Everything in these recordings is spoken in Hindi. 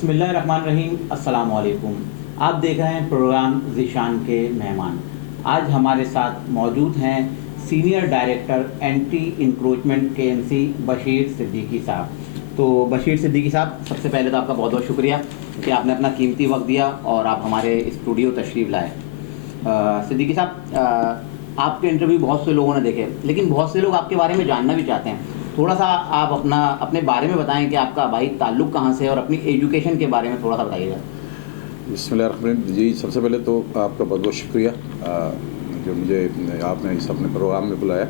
बिस्मिल्लाहिर्रहमानिर्रहीम, अस्सलाम वालेकुम। आप देख रहे हैं प्रोग्राम ज़ीशान के मेहमान। आज हमारे साथ मौजूद हैं senior director anti encroachment KMC Bashir Siddiqui साहब। तो बशीर सिद्दीकी साहब, सबसे पहले तो आपका बहुत बहुत शुक्रिया कि आपने अपना कीमती वक्त दिया और आप हमारे स्टूडियो तशरीफ़ लाए। सिद्दीकी साहब, आपके इंटरव्यू बहुत से लोगों ने देखे, लेकिन बहुत से लोग आपके बारे में जानना भी चाहते हैं। थोड़ा सा आप अपने बारे में बताएं कि आपका भाई ताल्लुक़ कहाँ से है और अपनी एजुकेशन के बारे में थोड़ा सा बताइएगा। बिस्मिल्लाहिर्रहमानिर्रहीम जी, सबसे पहले तो आपका बहुत बहुत शुक्रिया जो मुझे आपने इस अपने प्रोग्राम में बुलाया।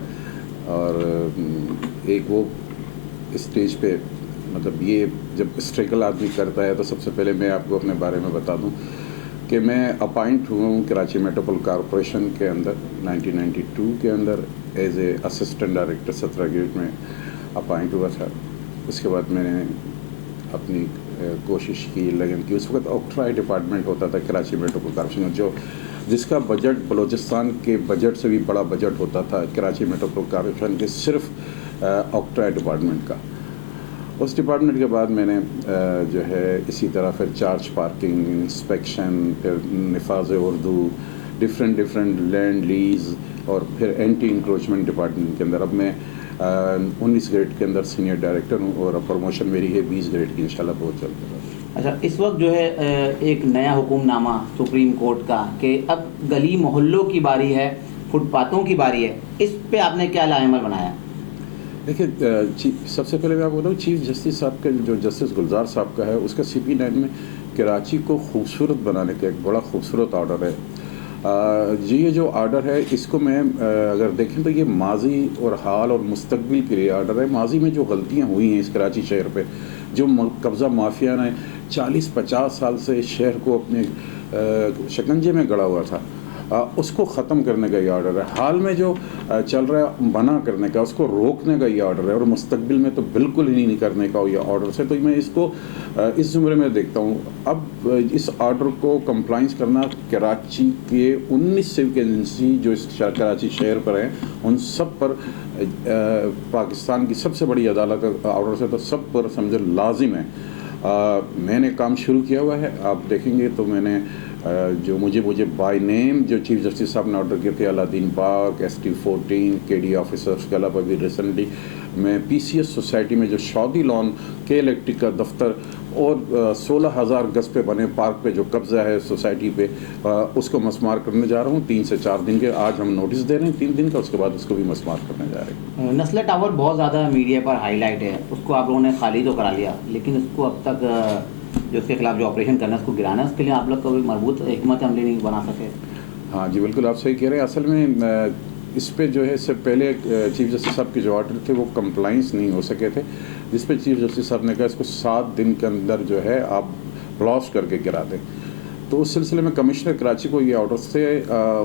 और एक वो स्टेज पे मतलब ये जब स्ट्रगल आदमी करता है तो सबसे पहले मैं आपको अपने बारे में बता दूं कि मैं अपॉइंट हुआ हूँ कराची मेट्रोपॉलिटन कॉरपोरेशन के अंदर 1992 के अंदर as a assistant director 17 grade में अपॉइंट हुआ था। उसके बाद मैंने अपनी कोशिश की, लगन की। उस वक्त ऑक्ट्राई डिपार्टमेंट होता था कराची मेट्रोपॉलिटन कॉरपोरेशन, जो जिसका बजट बलूचिस्तान के बजट से भी बड़ा बजट होता था कराची मेट्रोपॉलिटन कॉरपोरेशन के सिर्फ ऑक्ट्राई डिपार्टमेंट का। उस डिपार्टमेंट के बाद मैंने जो है इसी तरह फिर चार्ज पार्किंग, इंस्पेक्शन, फिर निफाज उर्दू, डिफरेंट लैंड लीज और फिर एंटी इंक्रोचमेंट डिपार्टमेंट के अंदर अब मैं 19 ग्रेड के अंदर सीनियर डायरेक्टर हूँ और प्रमोशन मेरी है 20 ग्रेड की इंशाल्लाह बहुत जल्द। अच्छा, इस वक्त जो है एक नया हुक्मनामा सुप्रीम कोर्ट का कि अब गली मोहल्लों की बारी है, फुटपाथों की बारी है, इस पे आपने क्या लाएमल बनाया? देखिए, सबसे पहले मैं आपको बताऊँ, चीफ जस्टिस साहब का जो जस्टिस गुलजार साहब का है उसका CP9 में कराची को खूबसूरत बनाने का एक बड़ा खूबसूरत ऑर्डर है। जी, ये जो ऑर्डर है इसको मैं अगर देखें तो ये माजी और हाल और मुस्तकबिल के लिए ऑर्डर है। माजी में जो गलतियाँ हुई हैं इस कराची शहर पे, जो कब्ज़ा माफिया ने 40-50 साल से इस शहर को अपने शिकंजे में गड़ा हुआ था, उसको ख़त्म करने का ये ऑर्डर है। हाल में जो चल रहा है मना करने का, उसको रोकने का ये ऑर्डर है और मुस्तकबिल में तो बिल्कुल ही नहीं करने का ये ऑर्डर है। तो मैं इसको इस ज़ुमरे में देखता हूँ। अब इस ऑर्डर को कंप्लाइंस करना कराची के 19 सिविक एजेंसी जो इस कराची शहर पर हैं उन सब पर पाकिस्तान की सबसे बड़ी अदालत का ऑर्डर से तो सब पर समझो लाजिम है। मैंने काम शुरू किया हुआ है। आप देखेंगे तो मैंने जो मुझे बाय नेम जो चीफ जस्टिस साहब ने ऑर्डर किए थे, Aladdin park, ST14, KD officers के अलावा भी रिसेंटली मैं PCS सोसाइटी में जो सऊदी लॉन के इलेक्ट्रिक का दफ्तर और 16,000 गज पे बने पार्क पे जो कब्ज़ा है सोसाइटी पे, उसको मसमार करने जा रहा हूँ 3 से 4 दिन के। आज हम नोटिस दे रहे हैं 3 दिन का, उसके बाद उसको भी मसमार करने जा रहे हैं। नस्ला टावर बहुत ज़्यादा मीडिया पर हाईलाइट है, उसको आप लोगों ने खाली तो करा लिया, लेकिन उसको अब तक जो उसके खिलाफ जो ऑपरेशन करना है उसको गिराना है, उसके लिए आप लोग कभी मजबूत हिकमत अमली नहीं बना सके? हाँ जी, बिल्कुल आप सही कह रहे हैं। असल में इस पे जो है इससे पहले चीफ जस्टिस साहब के जो ऑर्डर थे वो कंप्लाइंस नहीं हो सके थे, जिस पे चीफ जस्टिस साहब ने कहा इसको 7 दिन के अंदर जो है आप ब्लास्ट करके गिरा दें। तो उस सिलसिले में कमिश्नर कराची को ये ऑर्डर्स थे।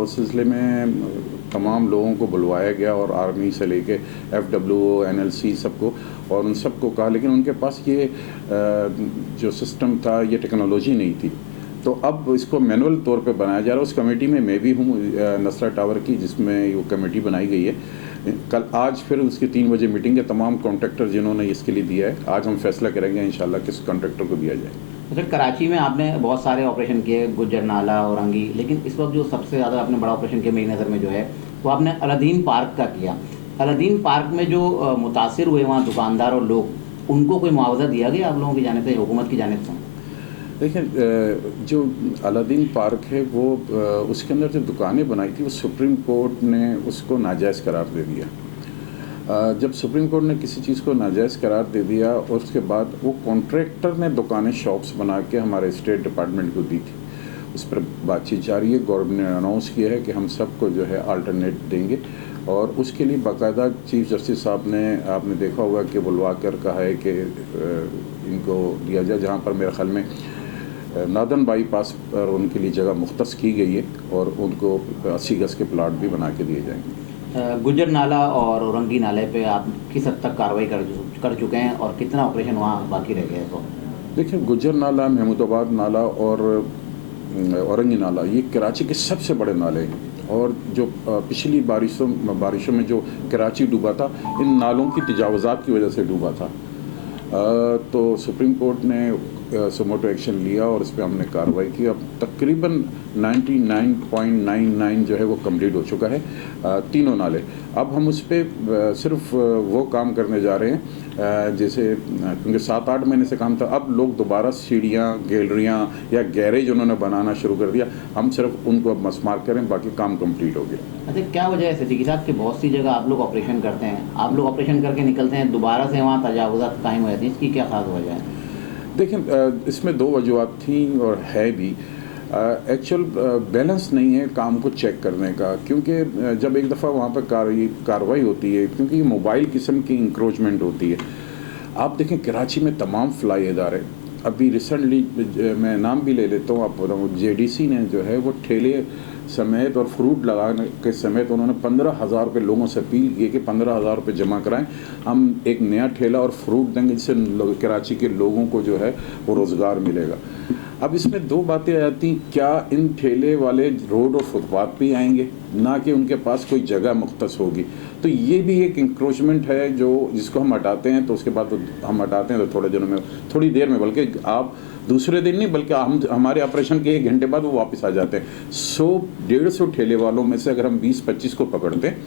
उस सिलसिले में तमाम लोगों को बुलवाया गया और आर्मी से लेके FWO, NLC सबको, और उन सबको कहा, लेकिन उनके पास ये जो सिस्टम था, ये टेक्नोलॉजी नहीं थी। तो अब इसको मैनुअल तौर पे बनाया जा रहा है। उस कमेटी में मैं भी हूँ नस्ला टावर की, जिसमें वो कमेटी बनाई गई है। आज फिर उसकी 3 बजे मीटिंग है। तमाम कॉन्ट्रैक्टर जिन्होंने इसके लिए दिया है, आज हम फैसला करेंगे इंशाल्लाह किस कॉन्ट्रैक्टर को दिया जाए। तो सर, कराची में आपने बहुत सारे ऑपरेशन किए, गुज्जर नाला, औरंगी, लेकिन इस वक्त जो सबसे ज़्यादा आपने बड़ा ऑपरेशन किया मेरी नज़र में जो है वो आपने अलादीन पार्क का किया। अलादीन पार्क में जो मुतासिर हुए वहाँ दुकानदार और लोग, उनको कोई मुआवजा दिया गया आप लोगों की जानिब से, हुकूमत की जानिब से? देखिए, जो अलादीन पार्क है वो उसके अंदर जो दुकानें बनाई थी वो सुप्रीम कोर्ट ने उसको नाजायज़ करार दे दिया। जब सुप्रीम कोर्ट ने किसी चीज़ को नाजायज़ करार दे दिया और उसके बाद वो कॉन्ट्रैक्टर ने दुकानें, शॉप्स बना के हमारे स्टेट डिपार्टमेंट को दी थी। उस पर बातचीत जारी है। गवर्नमेंट ने अनाउंस किया है कि हम सबको जो है अल्टरनेट देंगे, और उसके लिए बाकायदा चीफ जस्टिस साहब ने, आपने देखा होगा कि बुलवा कर कहा है कि इनको दिया जाए, जहाँ पर मेरे ख्याल में नादन बाईपास पर उनके लिए जगह मुख्तस की गई है और उनको 80 गज के प्लाट भी बना के दिए जाएंगे। गुज्जर नाला और औरंगी नाले पे आप किस हद तक कार्रवाई कर चुके हैं और कितना ऑपरेशन वहाँ बाकी रह गया है? तो देखिए, गुज्जर नाला, महमूदाबाद नाला और औरंगी नाला ये कराची के सबसे बड़े नाले हैं, और जो पिछली बारिशों में जो कराची डूबा था, इन नालों की तजावुज़ात की वजह से डूबा था। तो सुप्रीम कोर्ट ने सुमोटो एक्शन लिया और इस पर हमने कार्रवाई की। अब तकरीबन 99.99 जो है वो कंप्लीट हो चुका है, तीनों नाले। अब हम उस पर सिर्फ वो काम करने जा रहे हैं जैसे क्योंकि 7-8 महीने से काम था, अब लोग दोबारा सीढ़ियाँ, गैलरियाँ या गैरेज उन्होंने बनाना शुरू कर दिया। हम सिर्फ उनको अब मसमार करें, बाकी काम कंप्लीट हो गया। अच्छा, क्या वजह है सिद्दीकी साहब कि बहुत सी जगह आप लोग ऑपरेशन करते हैं, आप लोग ऑपरेशन करके निकलते हैं, दोबारा से वहाँ तजावुज़ात कायम हो जाती है, इसकी क्या खास वजह है? देखिए, इसमें 2 वजूहत थी और है भी। एक्चुअल बैलेंस नहीं है काम को चेक करने का, क्योंकि जब एक दफ़ा वहाँ पर कार्रवाई होती है, क्योंकि ये मोबाइल किस्म की इंक्रोचमेंट होती है। आप देखें कराची में तमाम फ्लाई इदारे, अभी रिसेंटली मैं नाम भी ले लेता हूँ, आप बताऊँ, जेडीसी ने जो है वो ठेले समेत और फ्रूट लगाने के समेत उन्होंने 15,000 रुपये लोगों से अपील की कि 15,000 रुपये जमा कराएं, हम एक नया ठेला और फ्रूट देंगे जिससे कराची के लोगों को जो है वो रोज़गार मिलेगा। अब इसमें 2 बातें आ जाती, क्या इन ठेले वाले रोड और फुटपाथ पे आएंगे, ना कि उनके पास कोई जगह मुख्तस होगी। तो ये भी एक इंक्रोचमेंट है जो जिसको हम हटाते हैं, तो उसके बाद तो हम हटाते हैं तो थोड़े दिनों में, थोड़ी देर में, बल्कि आप दूसरे दिन नहीं बल्कि हम हमारे ऑपरेशन के 1 घंटे बाद वो वापस आ जाते हैं। 100-150 ठेले वालों में से अगर हम 20-25 को पकड़ते हैं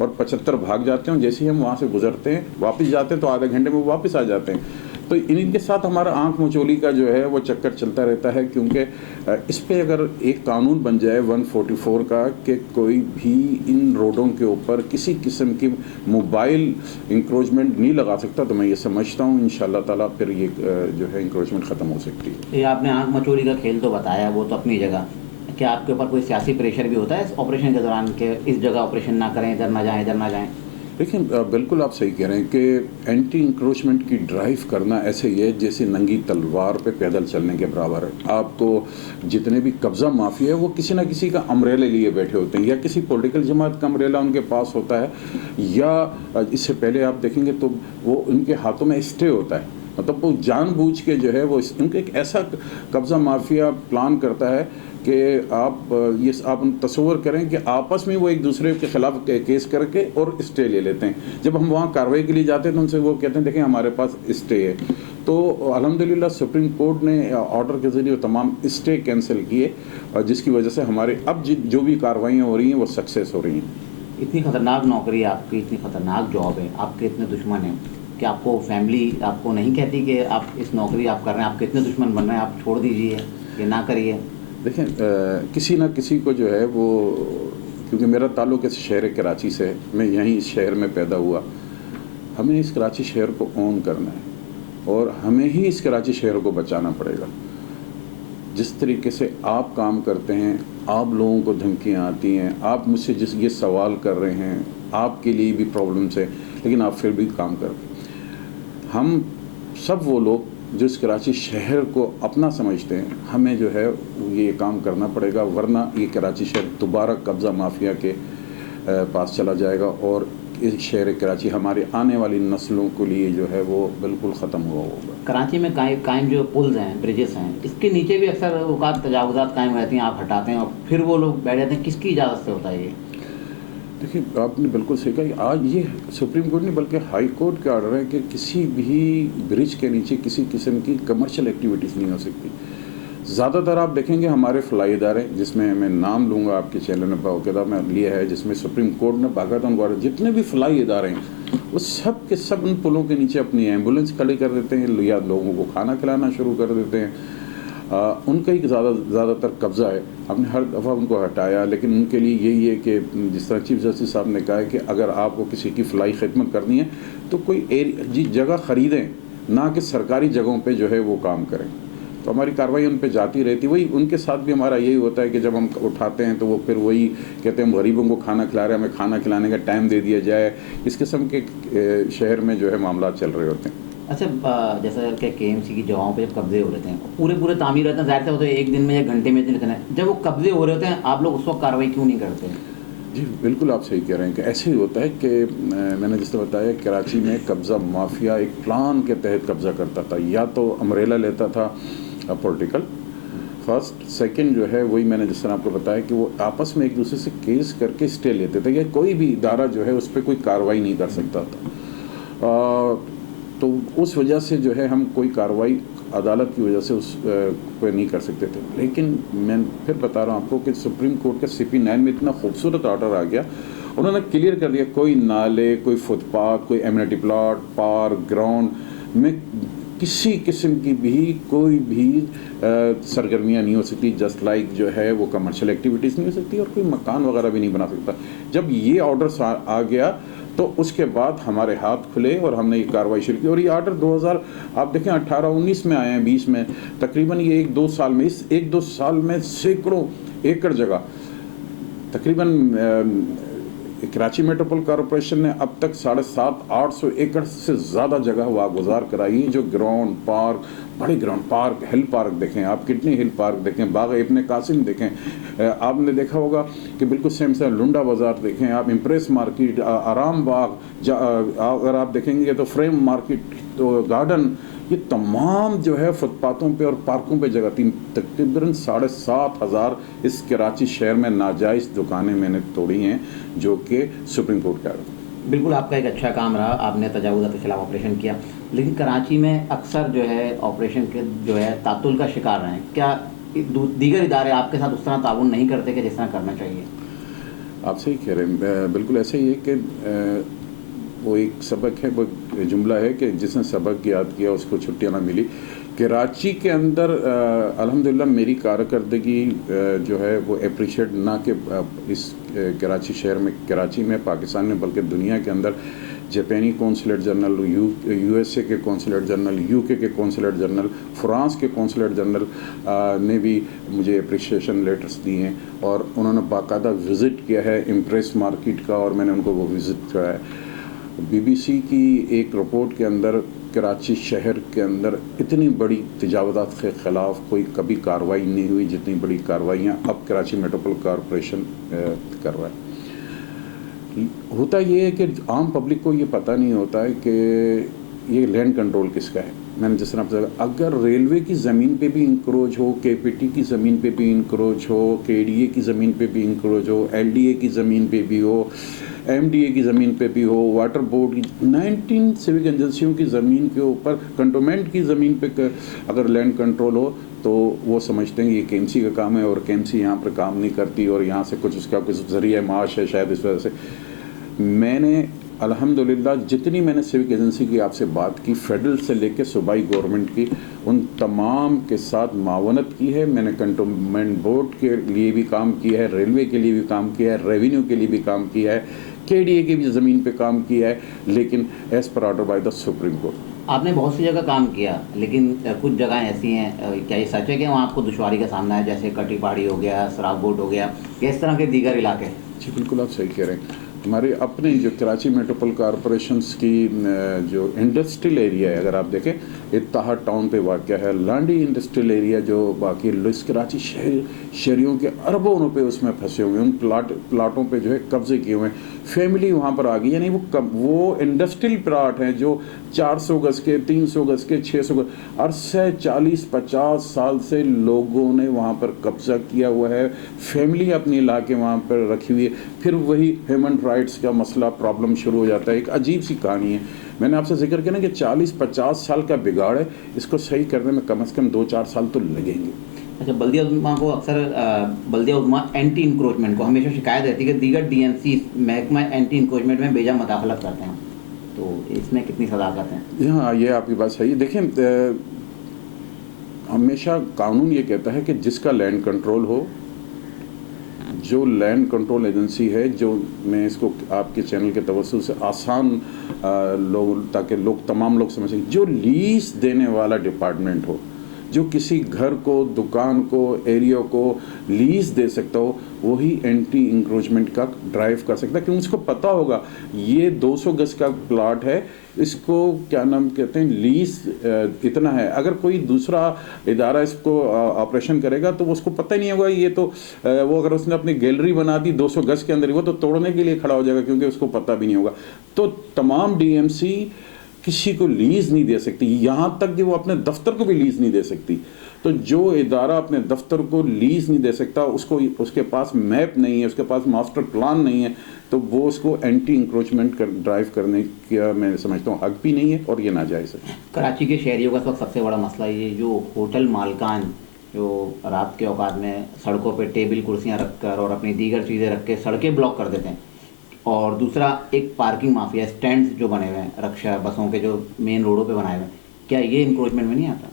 और 75 भाग जाते हैं, जैसे ही हम वहाँ से गुजरते हैं वापस जाते हैं तो आधे घंटे में वो वापस आ जाते हैं। तो इनके साथ हमारा आंख मचोली का जो है वो चक्कर चलता रहता है, क्योंकि इस पे अगर एक कानून बन जाए 144 का कि कोई भी इन रोडों के ऊपर किसी किस्म की मोबाइल इंक्रोचमेंट नहीं लगा सकता, तो मैं ये समझता हूँ इंशाअल्लाह ताला फिर ये जो है इंक्रोचमेंट ख़त्म हो सकती है। ये आपने आंख मचोली का खेल तो बताया, वो तो अपनी जगह। क्या आपके ऊपर कोई सियासी प्रेशर भी होता है इस ऑपरेशन के दौरान कि इस जगह ऑपरेशन ना करें, इधर ना जाएं, इधर ना जाएं? देखिए, बिल्कुल आप सही कह रहे हैं कि एंटी इंक्रोचमेंट की ड्राइव करना ऐसे ही है जैसे नंगी तलवार पे पैदल चलने के बराबर है। आपको जितने भी कब्ज़ा माफिया है वो किसी ना किसी का अम्ब्रेला लिए बैठे होते हैं, या किसी पॉलिटिकल जमात का अम्ब्रेला उनके पास होता है, या इससे पहले आप देखेंगे तो वो उनके हाथों में स्टे होता है। मतलब वो जानबूझ के जो है वो उनके एक ऐसा कब्ज़ा माफिया प्लान करता है कि आप तस्वर करें कि आपस में वो एक दूसरे के ख़िलाफ़ केस करके और स्टे ले लेते हैं। जब हम वहाँ कार्रवाई के लिए जाते हैं तो उनसे वो कहते हैं देखें हमारे पास स्टे है। तो अल्हम्दुलिल्लाह सुप्रीम कोर्ट ने ऑर्डर के ज़रिए तमाम स्टे कैंसिल किए, और जिसकी वजह से हमारे अब जो भी कार्रवाइयाँ हो रही हैं वो सक्सेस हो रही हैं। इतनी ख़तरनाक नौकरी है आपकी, इतनी ख़तरनाक जॉब है, आपके इतने दुश्मन हैं कि आपको फैमिली आपको नहीं कहती कि आप इस नौकरी आप कर रहे हैं, आपके इतने दुश्मन बन रहे हैं, आप छोड़ दीजिए, ये ना करिए? देखें, किसी ना किसी को जो है वो, क्योंकि मेरा ताल्लुक़ इस शहर कराची से है, मैं यहीं इस शहर में पैदा हुआ, हमें इस कराची शहर को ओन करना है और हमें ही इस कराची शहर को बचाना पड़ेगा। जिस तरीके से आप काम करते हैं, आप लोगों को धमकियाँ आती हैं, आप मुझसे ये सवाल कर रहे हैं, आपके लिए भी प्रॉब्लम्स है, लेकिन आप फिर भी काम कर रहे हैं। हम सब वो लोग जो इस कराची शहर को अपना समझते हैं, हमें जो है ये काम करना पड़ेगा, वरना ये कराची शहर दोबारा कब्ज़ा माफिया के पास चला जाएगा और इस शहर कराची हमारे आने वाली नस्लों के लिए जो है वो बिल्कुल ख़त्म हुआ होगा। कराची में कायम जो पुल्स हैं, ब्रिजेस हैं, इसके नीचे भी अक्सर औकात तजावुज़ात कायम रहती हैं, आप हटाते हैं और फिर वो लोग बैठ जाते हैं, किसकी इजाज़त से होता है ये? देखिए, आपने बिल्कुल सही कहा। आज ये सुप्रीम कोर्ट नहीं बल्कि हाई कोर्ट का ऑर्डर है कि किसी भी ब्रिज के नीचे किसी किस्म की कमर्शियल एक्टिविटीज़ नहीं हो सकती। ज़्यादातर आप देखेंगे हमारे फ्लाई इदारे, जिसमें मैं नाम लूँगा, आपके चैनल में बाकायदा में लिया है, जिसमें सुप्रीम कोर्ट ने बाकायदा उनको ऑर्डर, जितने भी फ्लाई इदारे हैं वो सब के सब उन पुलों के नीचे अपनी एम्बुलेंस खड़ी कर देते हैं या लोगों को खाना खिलाना शुरू कर देते हैं। उनका ही ज़्यादातर कब्ज़ा है। हमने हर दफ़ा उनको हटाया, लेकिन उनके लिए यही है कि जिस तरह चीफ जस्टिस साहब ने कहा है कि अगर आपको किसी की फ़लाई खिदमत करनी है तो कोई जगह ख़रीदें, ना कि सरकारी जगहों पे जो है वो काम करें। तो हमारी कार्रवाई उन पे जाती रहती। वही उनके साथ भी हमारा यही होता है कि जब हम उठाते हैं तो वो फिर वही कहते हैं हम गरीबों को खाना खिला रहे हैं, हमें खाना खिलाने का टाइम दे दिया जाए। इस किस्म के शहर में जो है मामला चल रहे होते हैं। अच्छा, जैसा कि KMC की जगहों पे जब कब्जे हो रहे हैं, पूरे तामीर रहते हैं, ज़ाहिर से होते हैं एक दिन में या घंटे में इतने हैं, जब वो कब्जे हो रहे होते हैं आप लोग उस वक्त कार्रवाई क्यों नहीं करते? जी बिल्कुल, आप सही कह रहे हैं कि ऐसे ही होता है कि मैंने जिस तरह बताया, कराची में कब्ज़ा माफिया एक प्लान के तहत कब्ज़ा करता था, या तो अम्ब्रेला लेता था पॉलिटिकल फर्स्ट, सेकंड जो है वही मैंने जिस तरह आपको बताया कि वो आपस में एक दूसरे से केस करके स्टे लेते थे, या कोई भी इदारा जो है उस पर कोई कार्रवाई नहीं कर सकता था। तो उस वजह से जो है हम कोई कार्रवाई अदालत की वजह से उस को नहीं कर सकते थे। लेकिन मैं फिर बता रहा हूँ आपको कि सुप्रीम कोर्ट का CP9 में इतना खूबसूरत ऑर्डर आ गया, उन्होंने क्लियर कर दिया कोई नाले, कोई फुटपाथ, कोई एमिनिटी प्लॉट, पार्क, ग्राउंड में किसी किस्म की भी कोई भी सरगर्मियाँ नहीं हो सकती। जस्ट लाइक जो है वो कमर्शियल एक्टिविटीज़ नहीं हो सकती और कोई मकान वगैरह भी नहीं बना सकता। जब ये ऑर्डर आ गया तो उसके बाद हमारे हाथ खुले और हमने ये कार्रवाई शुरू की। और ये ऑर्डर 2000 आप देखें 18-19 में आए हैं, 20 में, तकरीबन ये 1-2 साल में, इस 1-2 साल में सैकड़ों एकड़ जगह तकरीबन कराची मेट्रोपॉलिटन कॉरपोरेशन ने अब तक 750-800 एकड़ से ज़्यादा जगह वागुजार कराई है, जो ग्राउंड, पार्क, बड़े ग्राउंड, पार्क, हिल पार्क देखें आप, कितने हिल पार्क देखें, बाग इब्ने कासिम देखें, आपने देखा होगा कि बिल्कुल सेम से लुंडा बाज़ार देखें आप, इम्प्रेस मार्केट, आराम बाग, अगर आप देखेंगे तो फ्रेम मार्केट, तो गार्डन, ये तमाम जो है फुटपाथों पे और पार्कों पे जगह थी। तकरीबन 7,500 इस कराची शहर में नाजायज़ दुकानें मैंने तोड़ी हैं, जो कि सुप्रीम कोर्ट का है। बिल्कुल आपका एक अच्छा काम रहा, आपने तजावुज़ात के खिलाफ ऑपरेशन किया, लेकिन कराची में अक्सर जो है ऑपरेशन के जो है तातुल का शिकार रहे हैं। क्या दीगर इदारे आपके साथ उस तरह ताउन नहीं करते कि जिस तरह करना चाहिए? आप सही कह रहे हैं, बिल्कुल ऐसा ही है कि वो एक सबक है, वो जुमला है कि जिसने सबक याद किया उसको छुट्टियाँ ना मिली। कराची के अंदर अल्हम्दुलिल्लाह मेरी कारकर्दगी जो है वो अप्रिशिएट ना कि इस कराची शहर में, कराची में, पाकिस्तान में, बल्कि दुनिया के अंदर जापानी कौंसलेट जनरल, USA के कौंसलेट जनरल, UK के कौंसलेट जनरल, फ्रांस के कौंसलेट जनरल ने भी मुझे अप्रिशिएशन लेटर्स दिए हैं और उन्होंने बाकायदा विज़िट किया है इम्प्रेस मार्केट का, और मैंने उनको वो विज़िट किया है। BBC की एक रिपोर्ट के अंदर कराची शहर के अंदर इतनी बड़ी तजावुज़ात के ख़िलाफ़ कोई कभी कार्रवाई नहीं हुई जितनी बड़ी कार्रवाइयाँ अब कराची मेट्रोपॉलिटन कॉरपोरेशन कर रहा है। होता ये है कि आम पब्लिक को ये पता नहीं होता है कि ये लैंड कंट्रोल किसका है। मैंने जिस तरह बताया, अगर रेलवे की ज़मीन पे भी इंक्रोच हो, KPT की ज़मीन पे भी इंक्रोच हो, KDA की ज़मीन पे भी इंक्रोच हो, LDA की ज़मीन पे भी हो, MDA की ज़मीन पे भी हो, वाटर बोर्ड की 19 सिविक एजेंसियों की ज़मीन के ऊपर, कंटोनमेंट की ज़मीन पे अगर लैंड कंट्रोल हो तो वो समझते हैं ये KMC का काम है और KMC यहाँ पर काम नहीं करती और यहाँ से कुछ उसका कुछ ज़रिया माश है शायद, इस वजह से। मैंने अल्हम्दुलिल्लाह जितनी मैंने सिविक एजेंसी की आपसे बात की, फेडरल से लेकर सूबाई गवर्नमेंट की, उन तमाम के साथ मावनत की है। मैंने कंटोनमेंट बोर्ड के लिए भी काम किया है, रेलवे के लिए भी काम किया है, रेवेन्यू के लिए भी काम किया है, KDA की भी ज़मीन पे काम किया है, लेकिन as per order by the supreme court. आपने बहुत सी जगह काम किया, लेकिन कुछ जगह ऐसी हैं, क्या ये सच है कि वहाँ आपको दुश्वारी का सामना है, जैसे कटी पहाड़ी हो गया, सराबोट हो गया, या इस तरह के दीगर इलाके? जी बिल्कुल आप सही कह रहे हैं। हमारे अपने जो कराची मेट्रोपॉलिटन कॉरपोरेशंस की जो इंडस्ट्रियल एरिया है, अगर आप देखें इत्तेहाद टाउन पे वाक़या है, लांडी इंडस्ट्रियल एरिया जो बाकी इस कराची शहरियों के अरबों रुपए उसमें फंसे हुए हैं, उन प्लाटों पे जो है कब्जे किए हुए हैं, फैमिली वहाँ पर आ गई। यानी वो इंडस्ट्रियल प्लाट हैं जो 400 गज़ के, 300 गज़ के, 600 गज़, अरसे 40-50 साल से लोगों ने वहाँ पर कब्जा किया हुआ है, फैमिली अपने इलाके वहाँ पर रखी हुई है। फिर वही ह्यूमन राइट्स का मसला, प्रॉब्लम शुरू हो जाता है। एक अजीब सी कहानी है। मैंने आपसे जिक्र किया ना कि 40-50 साल का बिगाड़ है, इसको सही करने में कम से कम 2-4 साल तो लगेंगे। अच्छा, बल्दिया उद्मा को अक्सर बल्दिया उद्मा एंटी इंक्रोचमेंट को हमेशा शिकायत रहती है कि दीगर DMC महकमा एंटी इंक्रोचमेंट में बेजा मदाखलत करते हैं, तो इसमें कितनी सदाकत है? हाँ, ये आपकी बात सही है। देखें, हमेशा कानून ये कहता है कि जिसका लैंड कंट्रोल हो, जो लैंड कंट्रोल एजेंसी है, जो मैं इसको आपके चैनल के तवज्जो से आसान लोग, ताकि तमाम लोग समझ सकें, जो लीज देने वाला डिपार्टमेंट हो, जो किसी घर को, दुकान को, एरिया को लीज दे सकता हो, वही एंटी इंक्रोचमेंट का ड्राइव कर सकता है, क्योंकि उसको पता होगा ये 200 गज का प्लाट है, इसको क्या नाम कहते हैं, लीज इतना है। अगर कोई दूसरा इदारा इसको ऑपरेशन करेगा तो उसको पता ही नहीं होगा, ये तो वो अगर उसने अपनी गैलरी बना दी 200 गज के अंदर, वो तो तोड़ने के लिए खड़ा हो जाएगा, क्योंकि उसको पता भी नहीं होगा। तो तमाम DMC किसी को लीज नहीं दे सकती, यहाँ तक कि वो अपने दफ्तर को भी लीज नहीं दे सकती। तो जो इदारा अपने दफ्तर को लीज नहीं दे सकता, उसको उसके पास मैप नहीं है, उसके पास मास्टर प्लान नहीं है, तो वो उसको एंटी इंक्रोचमेंट ड्राइव करने का मैं समझता हूँ हक भी नहीं है और ये नाजायज़ है। कराची के शहरियों का इस वक्त सबसे बड़ा मसला ये जो होटल मालकान जो रात के औकात में सड़कों पे टेबल कुर्सियां रखकर और अपनी दीगर चीज़ें रख के सड़कें ब्लॉक कर देते हैं, और दूसरा एक पार्किंग माफिया, स्टैंड्स जो बने हुए हैं रक्षा बसों के जो मेन रोडों पे बनाए हुए हैं, क्या ये इंक्रोचमेंट में नहीं आता?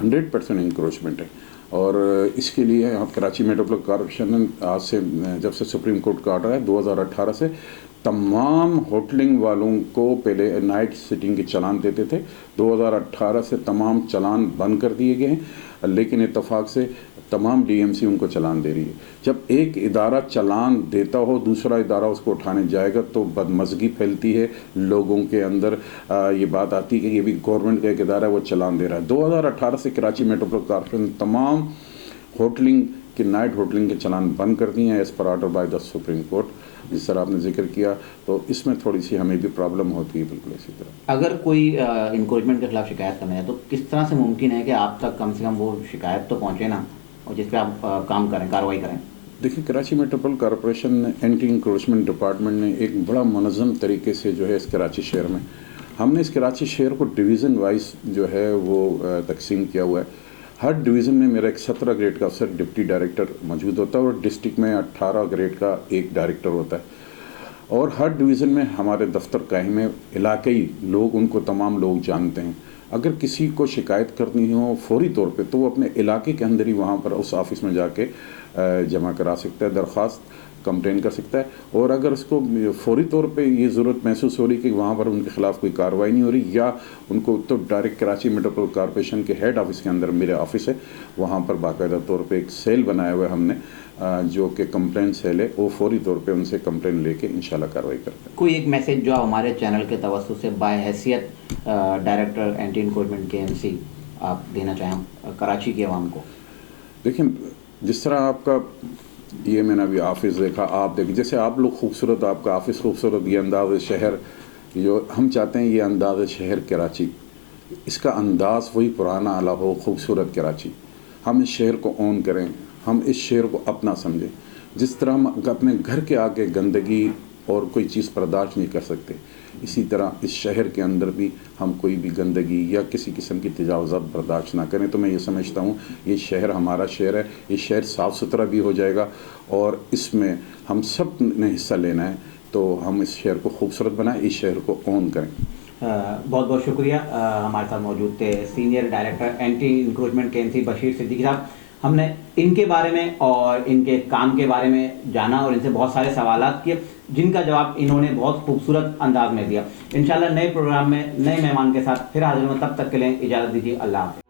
100% इंक्रोचमेंट है। और इसके लिए यहाँ कराची मेट्रोपॉलिटन कॉरपोरेशन ने आज से, जब से सुप्रीम कोर्ट का ऑर्डर है 2018 से, तमाम होटलिंग वालों को पहले नाइट सिटिंग के चालान देते थे, 2018 से तमाम चालान बंद कर दिए गए हैं, लेकिन इत्तेफाक से तमाम डीएमसी उनको चालान दे रही है। जब एक इदारा चालान देता हो, दूसरा इदारा उसको उठाने जाएगा तो बदमज़गी फैलती है लोगों के अंदर। ये बात आती है कि ये भी गवर्नमेंट का एक इदारा है, वो चालान दे रहा है। 2018 से कराची मेट्रोपॉलिटन कॉरपोरेशन तमाम होटलिंग के नाइट होटलिंग के चालान बंद कर दिए हैं as per order by the supreme court, जिस तरह आपने जिक्र किया। तो इसमें थोड़ी सी हमें भी प्रॉब्लम होती है, बिल्कुल इसी तरह। अगर कोई इंक्रोचमेंट के खिलाफ शिकायत करना है तो किस तरह से मुमकिन है कि आप तक कम से कम वो शिकायत तो पहुँचे ना, और जिस पर आप काम करें, कार्रवाई करें? देखिए, कराची मेट्रोपॉलिटन कॉरपोरेशन ने एंटी इंक्रोचमेंट डिपार्टमेंट ने एक बड़ा मुनज़्ज़म तरीके से जो है इस कराची शहर में, हमने इस कराची शहर को डिवीज़न वाइज जो है वो तकसीम किया हुआ है। हर डिवीज़न में मेरा एक 17 ग्रेड का अफसर डिप्टी डायरेक्टर मौजूद होता है और डिस्ट्रिक्ट में 18 ग्रेड का एक डायरेक्टर होता है। और हर डिवीज़न में हमारे दफ्तर कायम है, इलाकई लोग उनको तमाम लोग जानते हैं। अगर किसी को शिकायत करनी हो फौरी तौर पे, तो वो अपने इलाके के अंदर ही वहाँ पर उस ऑफिस में जाके जमा करा सकता है, दरख्वास्त कंप्लेन कर सकता है। और अगर उसको फौरी तौर पे ये ज़रूरत महसूस हो रही कि वहाँ पर उनके ख़िलाफ़ कोई कार्रवाई नहीं हो रही, या उनको, तो डायरेक्ट कराची मेट्रोपॉलिटन कॉरपोरेशन के हेड ऑफिस के अंदर मेरा ऑफिस है, वहाँ पर बाकायदा तौर पे एक सेल बनाया हुआ है हमने, जो कि कंप्लेन सेल है, वो फौरी तौर पे उनसे कंप्लेन लेके इंशाल्लाह कार्रवाई करते हैं। कोई एक मैसेज जो आप हमारे चैनल के तवज्जो से बाहैसियत डायरेक्टर एंटी इंक्रोचमेंट KMC आप देना चाहें कराची के अवाम को? देखिए, जिस तरह आपका ये मैंने अभी ऑफिस देखा, आप देखिए जैसे आप लोग खूबसूरत, आपका ऑफिस खूबसूरत, ये अंदाज़ शहर जो हम चाहते हैं, ये अंदाज़ शहर कराची, इसका अंदाज़ वही पुराना आला हो, खूबसूरत कराची। हम इस शहर को ओन करें, हम इस शहर को अपना समझें। जिस तरह हम अपने घर के आगे गंदगी और कोई चीज़ बर्दाश्त नहीं कर सकते, इसी तरह इस शहर के अंदर भी हम कोई भी गंदगी या किसी किस्म की तजावज़ात बर्दाश्त ना करें। तो मैं ये समझता हूँ ये शहर हमारा शहर है, ये शहर साफ़ सुथरा भी हो जाएगा और इसमें हम सब ने हिस्सा लेना है। तो हम इस शहर को खूबसूरत बनाएं, इस शहर को ओन करें। बहुत बहुत शुक्रिया। हमारे साथ मौजूद थे senior director anti encroachment KMC Bashir Siddiqui साहब। हमने इनके बारे में और इनके काम के बारे में जाना और इनसे बहुत सारे सवालात किए, जिनका जवाब इन्होंने बहुत खूबसूरत अंदाज में दिया। इंशाल्लाह नए प्रोग्राम में नए मेहमान के साथ फिर हाजिर हों, तब तक के लिए इजाज़त दीजिए। अल्लाह हाफ़िज़।